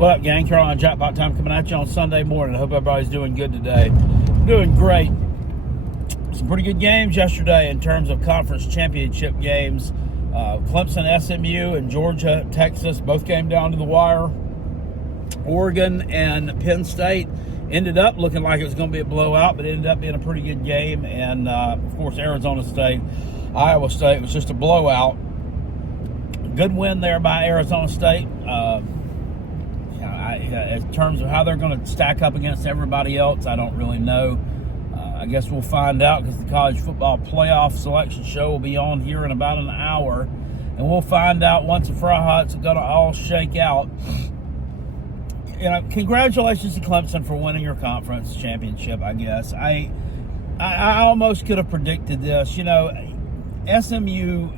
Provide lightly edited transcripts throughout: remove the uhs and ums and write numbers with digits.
What up, gang? Carolina Jackpot Time coming at you on Sunday morning. I hope everybody's doing good today. Doing great. Some pretty good games yesterday in terms of conference championship games. Clemson, SMU, and Georgia, Texas both came down to the wire. Oregon and Penn State ended up looking like it was going to be a blowout, but it ended up being a pretty good game. And, of course, Arizona State, Iowa State was just a blowout. Good win there by Arizona State. In terms of how they're going to stack up against everybody else, I don't really know. I guess we'll find out because the college football playoff selection show will be on here in about an hour. And we'll find out once and for how it's going to all shake out. Congratulations to Clemson for winning your conference championship, I guess. I almost could have predicted this. SMU,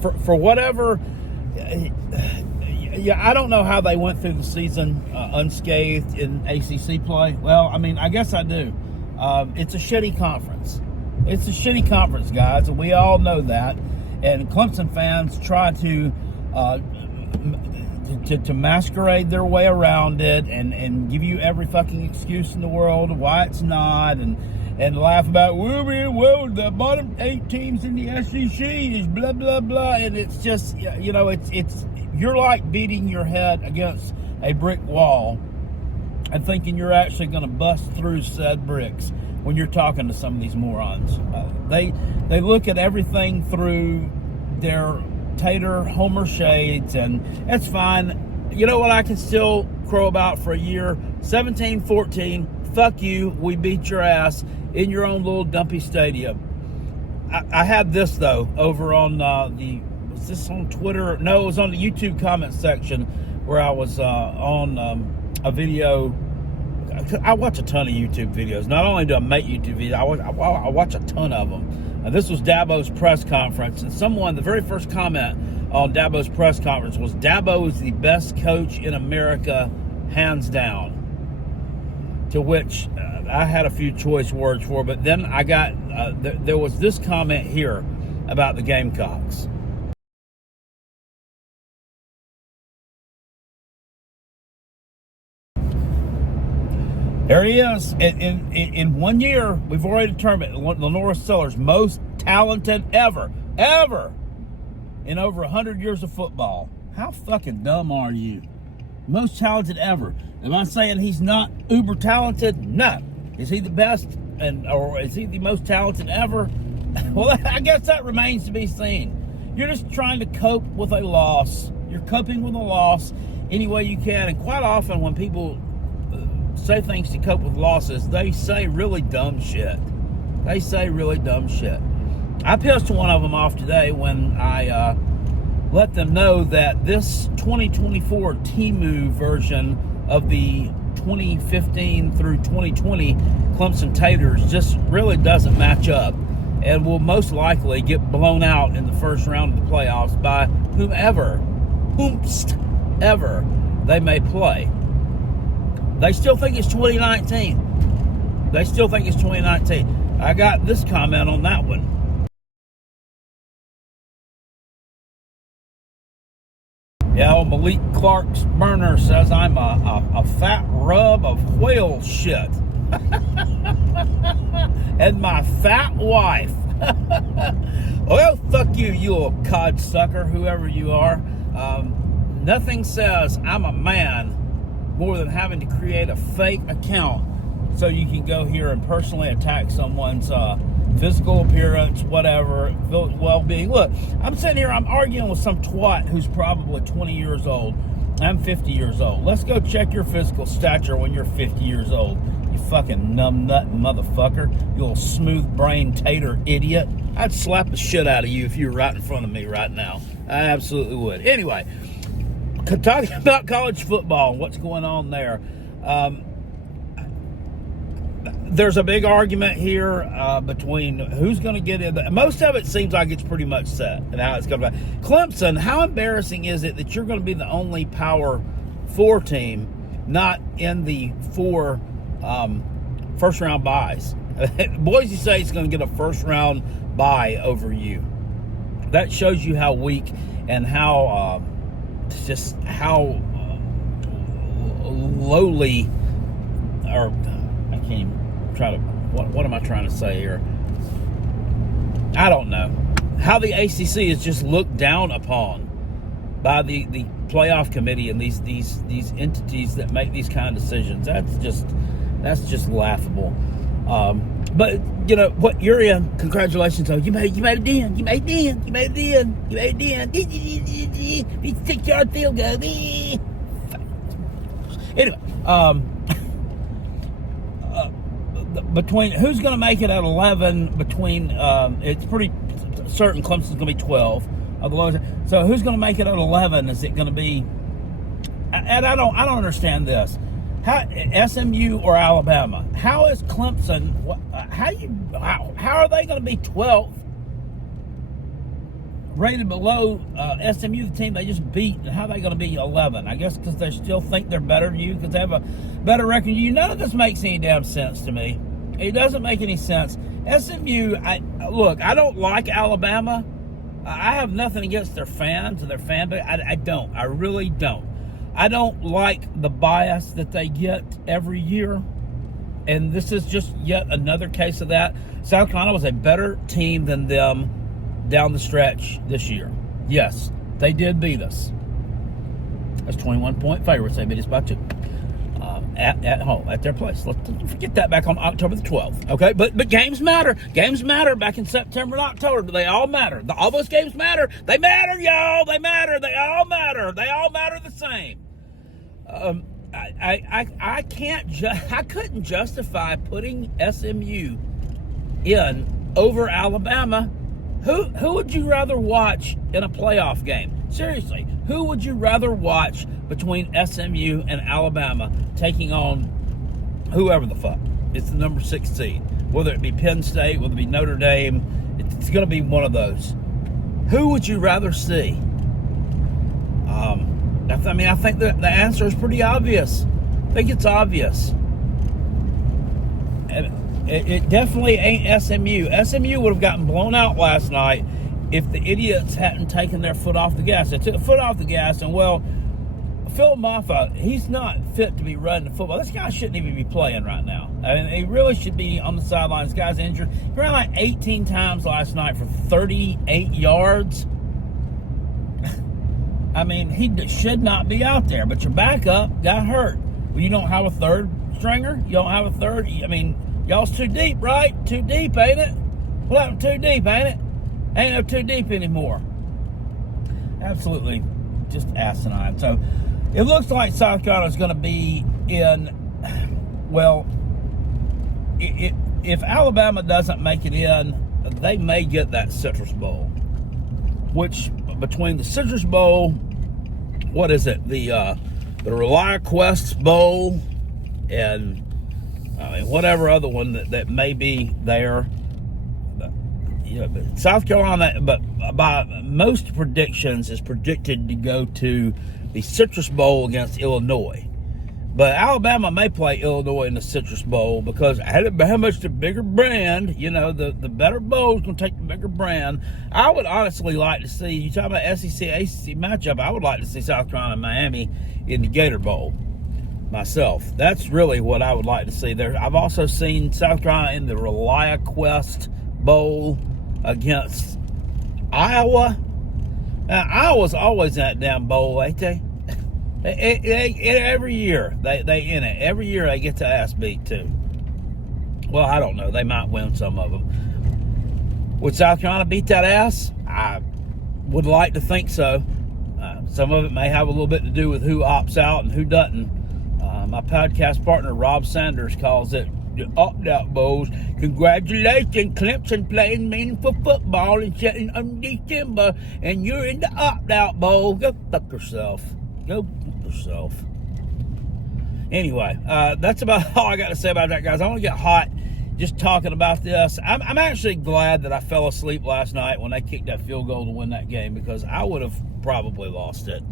for whatever... I don't know how they went through the season unscathed in ACC play. Well, I guess I do. It's a shitty conference. It's a shitty conference, guys, and we all know that. And Clemson fans try to masquerade their way around it and give you every fucking excuse in the world why it's not, and laugh about, well, the bottom 8 teams in the SEC is blah, blah, blah. And it's just, it's you're like beating your head against a brick wall and thinking you're actually going to bust through said bricks when you're talking to some of these morons. They look at everything through their Tater Homer shades, and that's fine. You know what I can still crow about for a year? 17-14, fuck you, we beat your ass in your own little dumpy stadium. I had this, though, over on was this on Twitter? No, it was on the YouTube comment section where I was on a video. I watch a ton of YouTube videos. Not only do I make YouTube videos, I watch a ton of them. This was Dabo's press conference, and the very first comment on Dabo's press conference was, Dabo is the best coach in America, hands down. To which I had a few choice words for, but then I got, there was this comment here about the Gamecocks. There he is. In 1 year, we've already determined Lenora Sellers, most talented ever in over 100 years of football. How fucking dumb are you? Most talented ever. Am I saying he's not uber talented? No. Is he the best or is he the most talented ever? Well, I guess that remains to be seen. You're just trying to cope with a loss. You're coping with a loss any way you can. And quite often when people say things to cope with losses, they say really dumb shit. I pissed one of them off today when I let them know that this 2024 Temu version of the 2015 through 2020 Clemson Taters just really doesn't match up and will most likely get blown out in the first round of the playoffs by whomever they may play. They still think it's 2019. I got this comment on that one. Yeah, old Malik Clark's burner says I'm a fat rub of whale shit. And my fat wife. Well, fuck you, you little cod sucker, whoever you are. Nothing says I'm a man more than having to create a fake account so you can go here and personally attack someone's physical appearance, whatever, well-being. Look, I'm sitting here, I'm arguing with some twat who's probably 20 years old. I'm 50 years old. Let's go check your physical stature when you're 50 years old, you fucking numbnut motherfucker, you little smooth-brained tater idiot. I'd slap the shit out of you if you were right in front of me right now. I absolutely would. Anyway, talking about college football and what's going on there, there's a big argument here between who's going to get in. Most of it seems like it's pretty much set and how it's going to be. Clemson, how embarrassing is it that you're going to be the only Power 4 team not in the 4 first-round buys? Boise State's going to get a first-round bye over you. That shows you how weak and how lowly, or I can't even try to, what am I trying to say here? I don't know. How the ACC is just looked down upon by the playoff committee and these entities that make these kind of decisions. That's just laughable. But you know what? You're in. Congratulations! You made it in. You made it in. You made it in. You made it in. It's a 6-yard field goal. Anyway, between who's going to make it at 11? Between it's pretty certain Clemson's going to be 12. So who's going to make it at 11? Is it going to be? And I don't understand this. How, SMU or Alabama? How is Clemson? How are they going to be 12th, rated below SMU, the team they just beat? How are they going to be 11? I guess because they still think they're better than you because they have a better record than you. None of this makes any damn sense to me. It doesn't make any sense. SMU. Look, I don't like Alabama. I have nothing against their fans and their fan base. I don't. I really don't. I don't like the bias that they get every year. And this is just yet another case of that. South Carolina was a better team than them down the stretch this year. Yes, they did beat us. That's 21-point favorites. They beat us by 2. At home, at their place. Let's forget that back on October the 12th. Okay, but games matter. Games matter back in September and October. They all matter. All those games matter. They matter, y'all. They matter. They all matter. They all matter the same. I couldn't justify putting SMU in over Alabama. Who would you rather watch in a playoff game? Seriously, who would you rather watch between SMU and Alabama taking on whoever the fuck? It's the number 6 seed. Whether it be Penn State, whether it be Notre Dame, it's going to be one of those. Who would you rather see? I think the answer is pretty obvious. I think it's obvious. And it definitely ain't SMU. SMU would have gotten blown out last night if the idiots hadn't taken their foot off the gas. They took the foot off the gas, and well, Phil Maffa, he's not fit to be running the football. This guy shouldn't even be playing right now. I mean, he really should be on the sidelines. This guy's injured. He ran like 18 times last night for 38 yards. I mean, he should not be out there, but your backup got hurt. Well, you don't have a third stringer? You don't have a third? I mean, y'all's too deep, right? Too deep, ain't it? What happened too deep, ain't it? Ain't no too deep anymore. Absolutely just asinine. So it looks like South Carolina's going to be in, well, if Alabama doesn't make it in, they may get that Citrus Bowl, which between the Citrus Bowl, what is it, the ReliaQuest Bowl, and whatever other one that may be there. But South Carolina, but by most predictions, is predicted to go to the Citrus Bowl against Illinois. But Alabama may play Illinois in the Citrus Bowl because how much the bigger brand, the better bowl is going to take the bigger brand. I would honestly like to see, you talk about SEC, ACC matchup, I would like to see South Carolina and Miami in the Gator Bowl myself. That's really what I would like to see there. I've also seen South Carolina in the ReliaQuest Bowl against Iowa. Now, Iowa's always in that damn bowl, ain't they? Every year they in it. Every year they get their ass beat too. Well, I don't know. They might win some of them. Would South Carolina beat that ass? I would like to think so. Some of it may have a little bit to do with who opts out and who doesn't. My podcast partner Rob Sanders calls it the opt-out bowls. Congratulations, Clemson playing meaningful football and setting on December, and you're in the opt-out bowl. Go fuck yourself. Go fuck yourself. Anyway, that's about all I got to say about that, guys. I want to get hot just talking about this. I'm actually glad that I fell asleep last night when they kicked that field goal to win that game, because I would have probably lost it.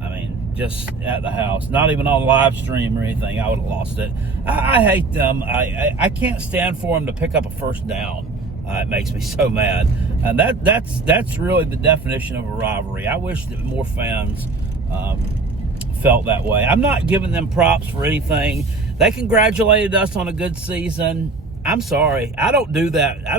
I mean, just at the house, not even on live stream or anything, I would have lost it. I hate them. I can't stand for them to pick up a first down. It makes me so mad. And that's really the definition of a rivalry. I wish that more fans felt that way. I'm not giving them props for anything. They congratulated us on a good season. I'm sorry. I don't do that. I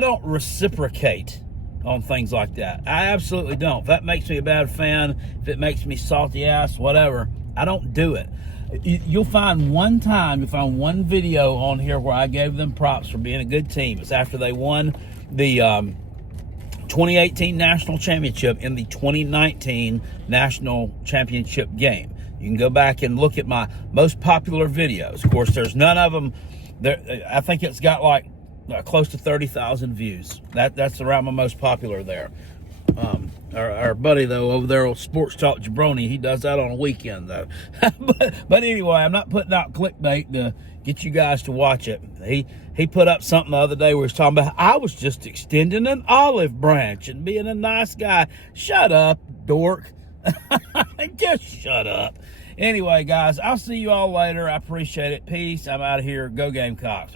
don't reciprocate on things like that. I absolutely don't. If that makes me a bad fan, if it makes me salty ass, whatever, I don't do it. You'll find one video on here where I gave them props for being a good team. It's after they won the 2018 National Championship in the 2019 National Championship game. You can go back and look at my most popular videos. Of course, there's none of them. I think it's got like close to 30,000 views. That's around my most popular there. Our buddy, though, over there on Sports Talk Jabroni, he does that on a weekend, though. but anyway, I'm not putting out clickbait to get you guys to watch it. He put up something the other day where he was talking about, I was just extending an olive branch and being a nice guy. Shut up, dork. Just shut up. Anyway, guys, I'll see you all later. I appreciate it. Peace. I'm out of here. Go Gamecocks.